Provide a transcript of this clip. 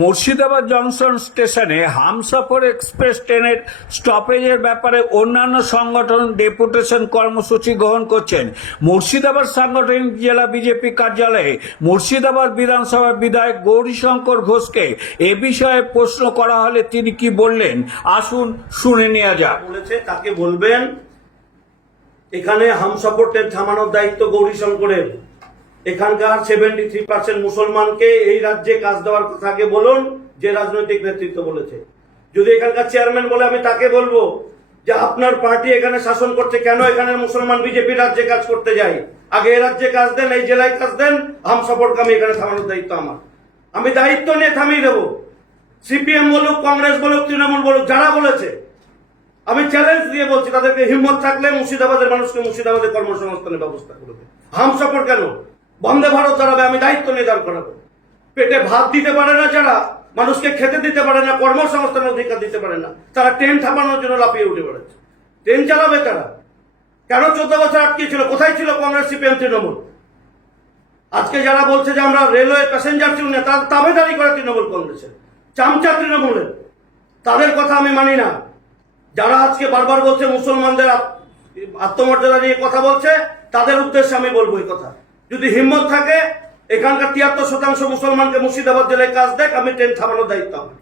Murshidabad junction স্টেশনে Humsafar express ট্রেনের স্টপেজের ব্যাপারে অন্যান্য সংগঠন ডেপুটেশন কর্মসূচি গ্রহণ করছেন মুর্শিদাবাদ সাংগঠনিক জেলা বিজেপি কার্যালয়ে মুর্শিদাবাদ বিধানসভার বিধায়ক গৌরীশঙ্কর ঘোষকে এ বিষয়ে প্রশ্ন করা হলে তিনি কি বললেন? আসুন শুনে নেওয়া যাক। বলেছে, তাকে বলবেন, এখানে হামসফর সাপোর্টের থামানোর দায়িত্ব গৌরী শঙ্করের এখানকার সেভেন্টি থ্রি পার্সেন্ট মুসলমানকে এই রাজ্যে কাজ দেওয়ার কথা বলুন, যে রাজনৈতিক নেতৃত্ব বলেছে। যদি এখানকার চেয়ারম্যান বলে, আমি তাকে বলব যে আপনার পার্টি এখানে শাসন করছে, কেন এখানে মুসলমান বিজেপি রাজ্যে কাজ করতে যায়? আগে এই রাজ্যে কাজ দেন, এই জেলায় কাজ দেন হাম আমি এখানে থামানোর দায়িত্ব আমার। আমি দায়িত্ব নিয়ে থামিয়ে দেবো। সিপিএম বলুক, কংগ্রেস বলুক, তৃণমূল বলুক, যারা বলেছে। আমি চ্যালেঞ্জ দিয়ে বলছি, তাদেরকে হিম্মত থাকলে মুর্শিদাবাদের মানুষকে মুর্শিদাবাদের কর্মসংস্থানের ব্যবস্থা করে দেবে। হাম সাপোর্ট কেন? বন্দে ভারত দাঁড়াবে আমি দায়িত্ব দাঁড় করাবো। পেটে ভাত দিতে পারে না যারা, মানুষকে খেতে দিতে পারে না, কর্মসংস্থানের অধিকার দিতে পারে না, তারা ট্রেন থামানোর জন্য লাফিয়ে উঠে পড়েছে ট্রেন চালাবে তারা। কেন চোদ্দ বছর আটকে ছিল কোথায় ছিল কংগ্রেস সিপিএম তৃণমূল? আজকে যারা বলছে যে আমরা রেলওয়ে প্যাসেঞ্জার ছিল না তারা দাবেদারি করে তৃণমূল কংগ্রেসের। চামচা তৃণমূলের। তাদের কথা আমি মানি না। যারা আজকে বারবার বলছে মুসলমানদের আত- আত্মমর্যাদা নিয়ে কথা বলছে, তাদের উদ্দেশ্যে আমি বলব এই কথা। যদি হিম্মত থাকে, এখানকার তিয়াত্তর শতাংশ মুসলমানকে মুর্শিদাবাদ জেলায় কাজ দেখ, আমি ট্রেন থামানোর দায়িত্ব আমার।